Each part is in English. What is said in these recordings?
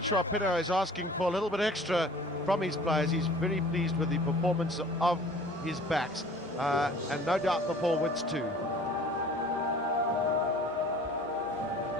Pinto is asking for a little bit extra from his players. He's very pleased with the performance of his backs, and no doubt the forwards too.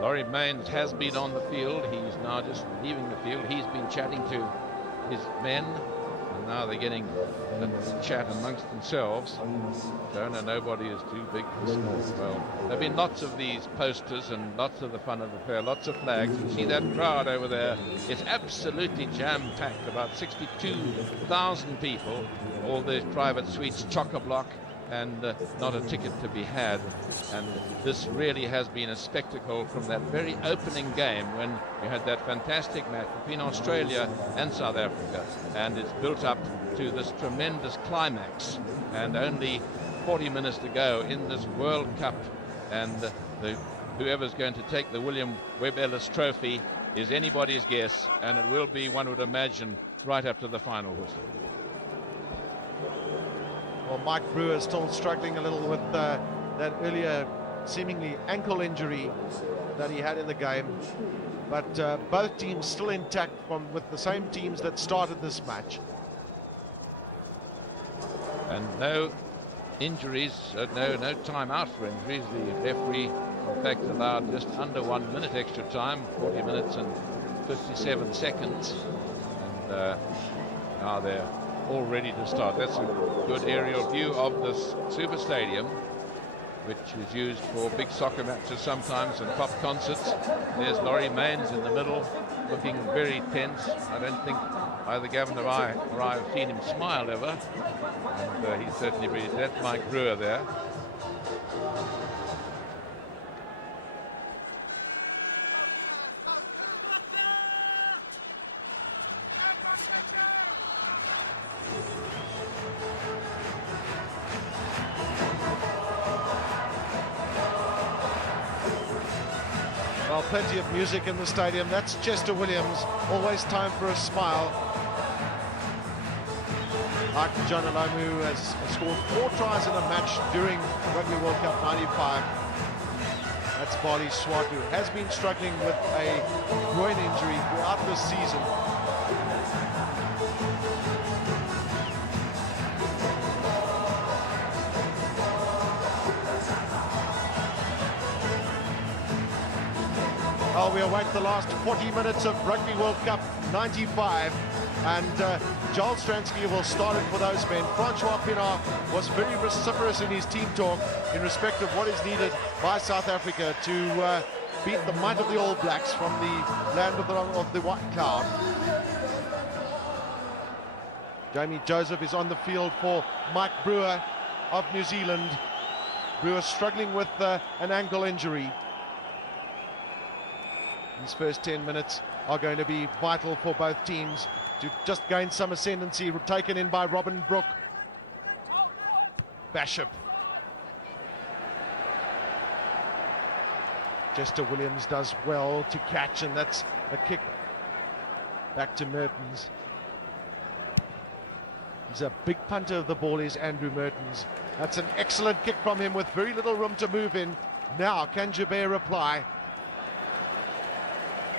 Laurie Mains has been on the field. He's now just leaving the field. He's been chatting to his men, and now they're getting a chat amongst themselves. Don't know, nobody is too big for small. Well, there have been lots of these posters and lots of the fun of the fair, lots of flags. You see that crowd over there? It's absolutely jam-packed, about 62,000 people. All these private suites, chock-a-block, and not a ticket to be had. And this really has been a spectacle from that very opening game when you had that fantastic match between Australia and South Africa, and it's built up to this tremendous climax, and only 40 minutes to go in this World Cup, and whoever's going to take the William Webb Ellis Trophy is anybody's guess, and it will be, one would imagine, right up to the final whistle. Well, Mike Brewer still struggling a little with that earlier seemingly ankle injury that he had in the game, but both teams still intact with the same teams that started this match. And no injuries, no time out for injuries. The referee, in fact, allowed just under 1 minute extra time, 40 minutes and 57 seconds. And now they're all ready to start. That's a good aerial view of this super stadium, which is used for big soccer matches sometimes and pop concerts. There's Laurie Mains in the middle, looking very tense. I don't think either Gavin or I have seen him smile ever. And he's certainly really, that's Mike Brewer there. Well, plenty of music in the stadium. That's Chester Williams, always time for a smile. Like John Alomu has scored 4 tries in a match during Rugby World Cup 95. That's Bali Swatu. Has been struggling with a groin injury throughout this season. Well, we await the last 40 minutes of Rugby World Cup 95, and Joel Stransky will start it for those men. Francois Pienaar was very vociferous in his team talk in respect of what is needed by South Africa to beat the might of the All Blacks from the land of the white cloud. Jamie Joseph is on the field for Mike Brewer of New Zealand. Brewer struggling with an ankle injury. These first 10 minutes are going to be vital for both teams to just gain some ascendancy. Taken in by Robin Brook. Bishop. Chester Williams does well to catch, and that's a kick back to Mertens. He's a big punter of the ball, is Andrew Mertens. That's an excellent kick from him with very little room to move in. Now, can Jabir reply?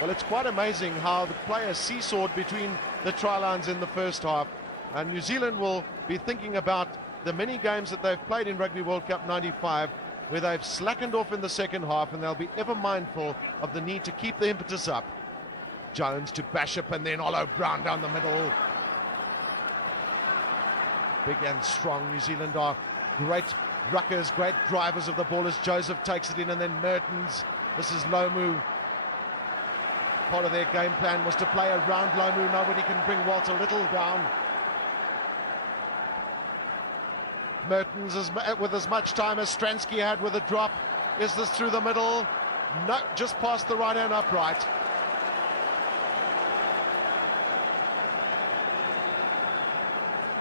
Well, it's quite amazing how the players seesawed between the try lines in the first half. And New Zealand will be thinking about the many games that they've played in Rugby World Cup 95, where they've slackened off in the second half, and they'll be ever mindful of the need to keep the impetus up. Jones to Bishop, and then Olo Brown down the middle. Big and strong. New Zealand are great ruckers, great drivers of the ball as Joseph takes it in, and then Mertens. This is Lomu. Part of their game plan was to play around Lomu. Nobody can bring Walter Little down. Mertens is with as much time as Stransky had with a drop. Is this through the middle? No, just past the right hand upright.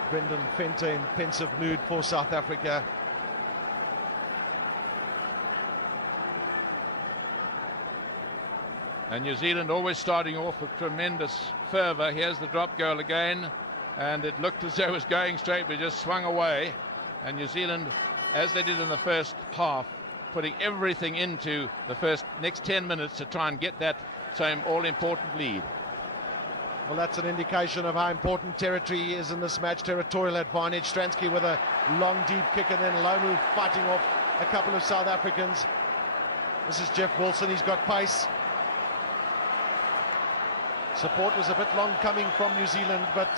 Brendan Fente in pensive mood for South Africa. And New Zealand always starting off with tremendous fervour. Here's the drop goal again, and it looked as though it was going straight, but just swung away. And New Zealand, as they did in the first half, putting everything into the next 10 minutes to try and get that same all-important lead. Well, that's an indication of how important territory is in this match. Territorial advantage. Stransky with a long, deep kick, and then Lomu fighting off a couple of South Africans. This is Jeff Wilson. He's got pace. Support was a bit long coming from New Zealand, but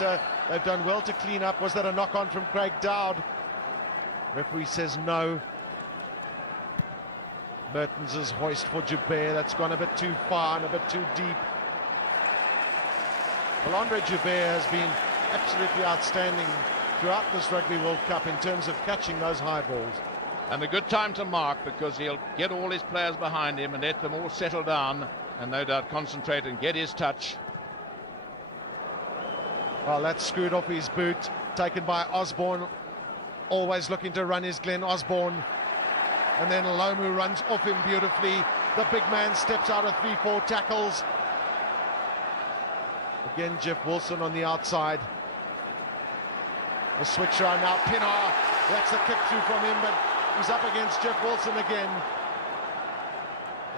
they've done well to clean up. Was that a knock-on from Craig Dowd? Referee says no. Mertens' hoist for Joubert. That's gone a bit too far and a bit too deep. Well, Andre Joubert has been absolutely outstanding throughout this Rugby World Cup in terms of catching those high balls. And a good time to mark, because he'll get all his players behind him and let them all settle down and no doubt concentrate and get his touch. Well, that's screwed off his boot, taken by Osborne, always looking to run his Glenn Osborne. And then Lomu runs off him beautifully. The big man steps out of 3-4 tackles. Again, Jeff Wilson on the outside. The switch around now, Pinar. That's a kick through from him, but he's up against Jeff Wilson again.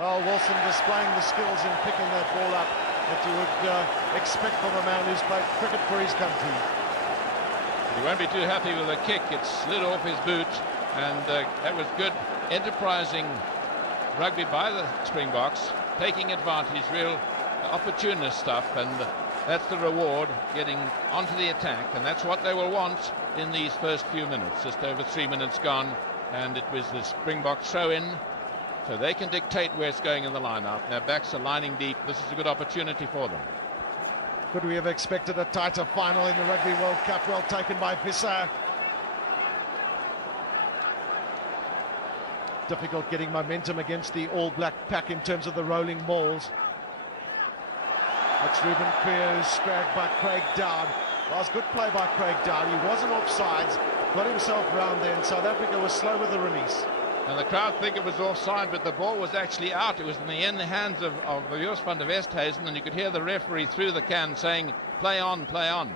Oh, Wilson displaying the skills in picking that ball up that you would expect from a man who's played cricket for his country. He won't be too happy with the kick. It slid off his boot, and that was good, enterprising rugby by the Springboks, taking advantage, real opportunist stuff, and that's the reward, getting onto the attack, and that's what they will want in these first few minutes. Just over 3 minutes gone, and it was the Springbok throw-in, so they can dictate where it's going in the line-out. Their backs are lining deep. This is a good opportunity for them. Could we have expected a tighter final in the Rugby World Cup? Well taken by Visser. Difficult getting momentum against the All Black pack in terms of the rolling balls. That's Ruben Creer, who's scragged by Craig Dowd. Well, it's good play by Craig Dowd. He wasn't offsides, got himself round there, and South Africa was slow with the release. And the crowd think it was offside, but the ball was actually out. It was in the hands of Jos van der Westhuizen, and you could hear the referee through the can saying, play on, play on.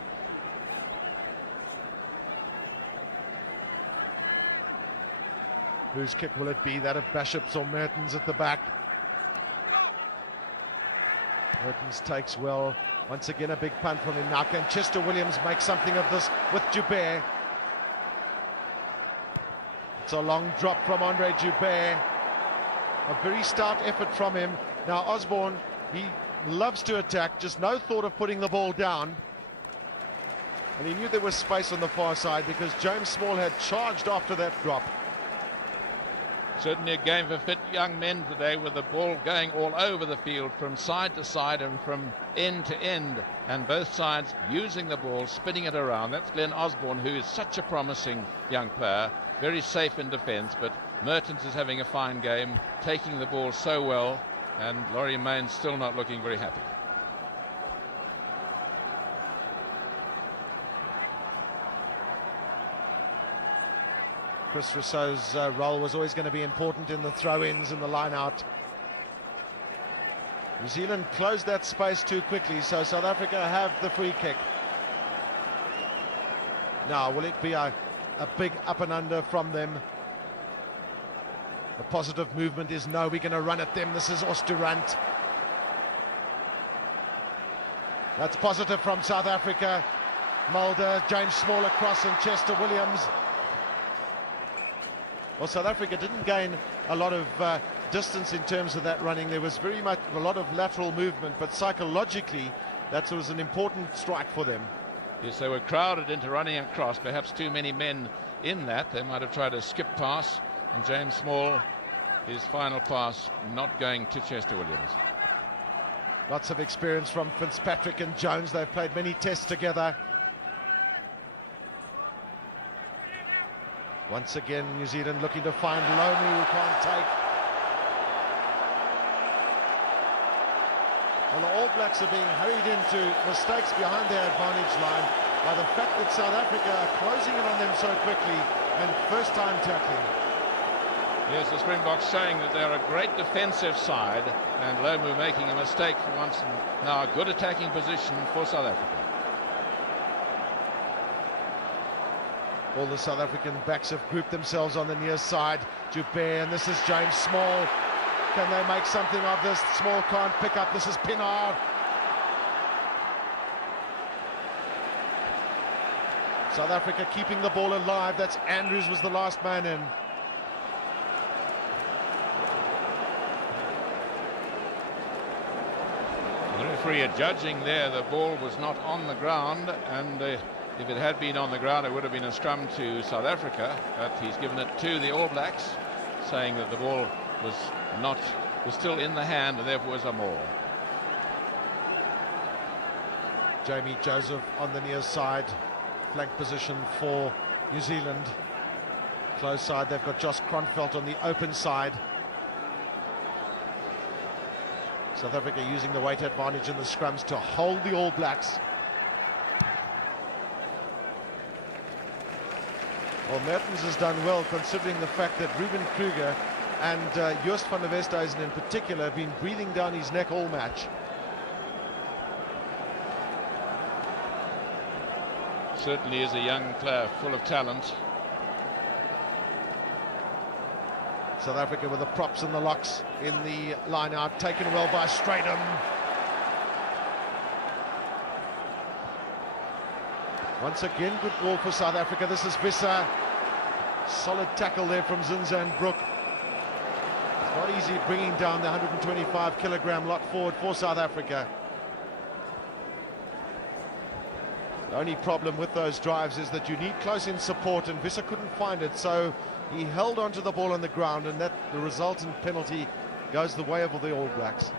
Whose kick will it be? That of Bashops or Mertens at the back? Mertens takes well. Once again, a big punt from him. Now can Chester Williams make something of this with Joubert? It's a long drop from Andre Joubert. A very stout effort from him. Now Osborne, he loves to attack, just no thought of putting the ball down. And he knew there was space on the far side because James Small had charged after that drop. Certainly a game for fit young men today, with the ball going all over the field from side to side and from end to end, and both sides using the ball, spinning it around. That's Glenn Osborne, who is such a promising young player, very safe in defence, but Mertens is having a fine game, taking the ball so well, and Laurie Main still not looking very happy. Chris Rousseau's role was always going to be important in the throw-ins and the line-out. New Zealand closed that space too quickly, so South Africa have the free kick. Now, will it be a big up and under from them? The positive movement is no, we're going to run at them. This is Osterrand. That's positive from South Africa. Mulder, James Small across, and Chester Williams. Well, South Africa didn't gain a lot of distance in terms of that running. There was very much a lot of lateral movement, but psychologically that was an important strike for them. Yes, they were crowded into running across, perhaps too many men in that. They might have tried a skip pass, and James Small, his final pass not going to Chester Williams. Lots of experience from Fitzpatrick and Jones. They've played many tests together. Once again, New Zealand looking to find Lomu, who can't take. Well, the All Blacks are being hurried into mistakes behind their advantage line by the fact that South Africa are closing in on them so quickly and first-time tackling. Yes, the Springboks showing that they're a great defensive side, and Lomu making a mistake for once, and now a good attacking position for South Africa. All the South African backs have grouped themselves on the near side. Joubert, and this is James Small. Can they make something of this? Small can't pick up. This is Pinar. South Africa keeping the ball alive. That's Andrews was the last man in. The referee judging there, the ball was not on the ground, and if it had been on the ground it would have been a scrum to South Africa, but he's given it to the All Blacks, saying that the ball was still in the hand and therefore was a maul. Jamie Joseph on the near side, flank position for New Zealand. Close side, they've got Josh Kronfeldt on the open side. South Africa using the weight advantage in the scrums to hold the All Blacks. Well, Mertens has done well considering the fact that Ruben Kruger and Joost van der Westhuizen in particular have been breathing down his neck all match. Certainly is a young player full of talent. South Africa with the props and the locks in the line out, taken well by Strydom. Once again, good ball for South Africa. This is Visser. Solid tackle there from Zinzan Brook. It's not easy bringing down the 125 kilogram lot forward for South Africa. The only problem with those drives is that you need close-in support, and Visser couldn't find it, so he held onto the ball on the ground, and that the resultant penalty goes the way of the All Blacks.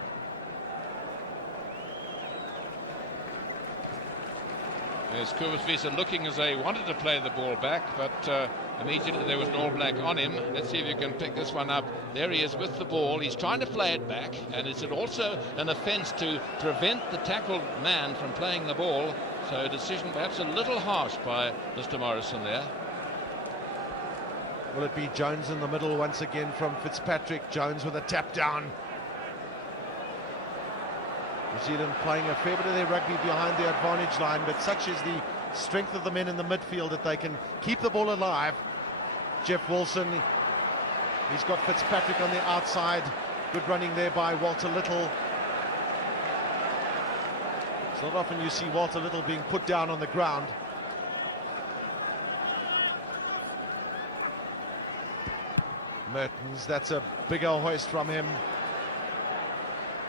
Yes, Kobus Visser looking as though he wanted to play the ball back, but immediately there was an All Black on him. Let's see if you can pick this one up. There he is with the ball. He's trying to play it back, and it's also an offence to prevent the tackled man from playing the ball. So a decision perhaps a little harsh by Mr. Morrison there. Will it be Jones in the middle once again from Fitzpatrick? Jones with a tap down. New Zealand playing a fair bit of their rugby behind the advantage line, but such is the strength of the men in the midfield that they can keep the ball alive. Jeff Wilson, he's got Fitzpatrick on the outside. Good running there by Walter Little. It's not often you see Walter Little being put down on the ground. Mertens, that's a bigger hoist from him.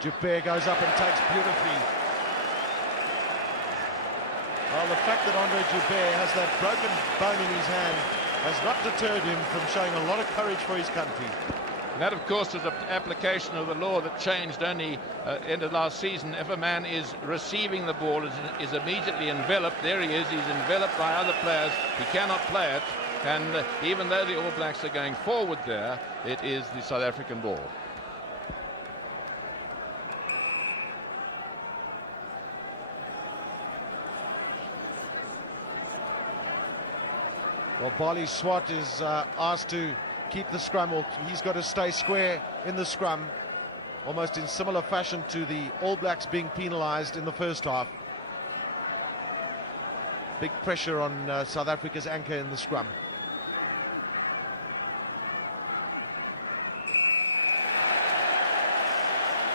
Joubert goes up and takes beautifully. Well, the fact that Andre Joubert has that broken bone in his hand has not deterred him from showing a lot of courage for his country. And that, of course, is an application of the law that changed only end of last season. If a man is receiving the ball, is immediately enveloped, there he is, he's enveloped by other players, he cannot play it, and even though the All Blacks are going forward there, it is the South African ball. Well, Barley Swart is asked to keep the scrum, or he's got to stay square in the scrum, almost in similar fashion to the All Blacks being penalised in the first half. Big pressure on South Africa's anchor in the scrum.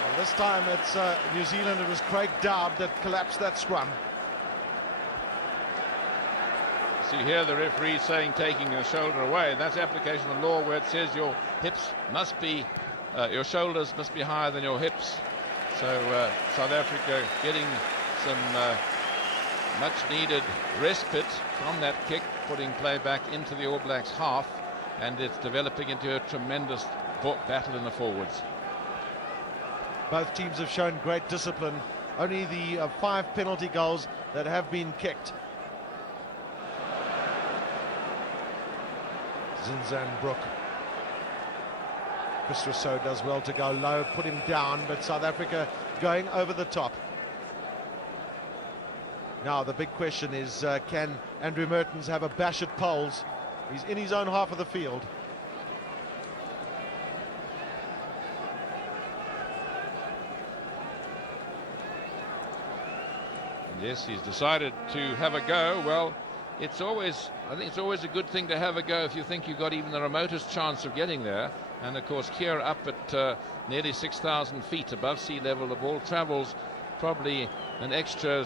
Well, this time it's New Zealand. It was Craig Dowd that collapsed that scrum. See here the referee saying taking your shoulder away. That's application of law where it says your hips must be, your shoulders must be higher than your hips. So South Africa getting some much needed respite from that kick, putting play back into the All Blacks half, and it's developing into a tremendous battle in the forwards. Both teams have shown great discipline. Only the 5 penalty goals that have been kicked. Zinzan Brook. Chris Rousseau does well to go low, put him down, but South Africa going over the top. Now the big question is, can Andrew Mertens have a bash at poles? He's in his own half of the field. Yes, he's decided to have a go. Well, I think it's always a good thing to have a go if you think you've got even the remotest chance of getting there. And of course here up at nearly 6,000 feet above sea level, the ball travels probably an extra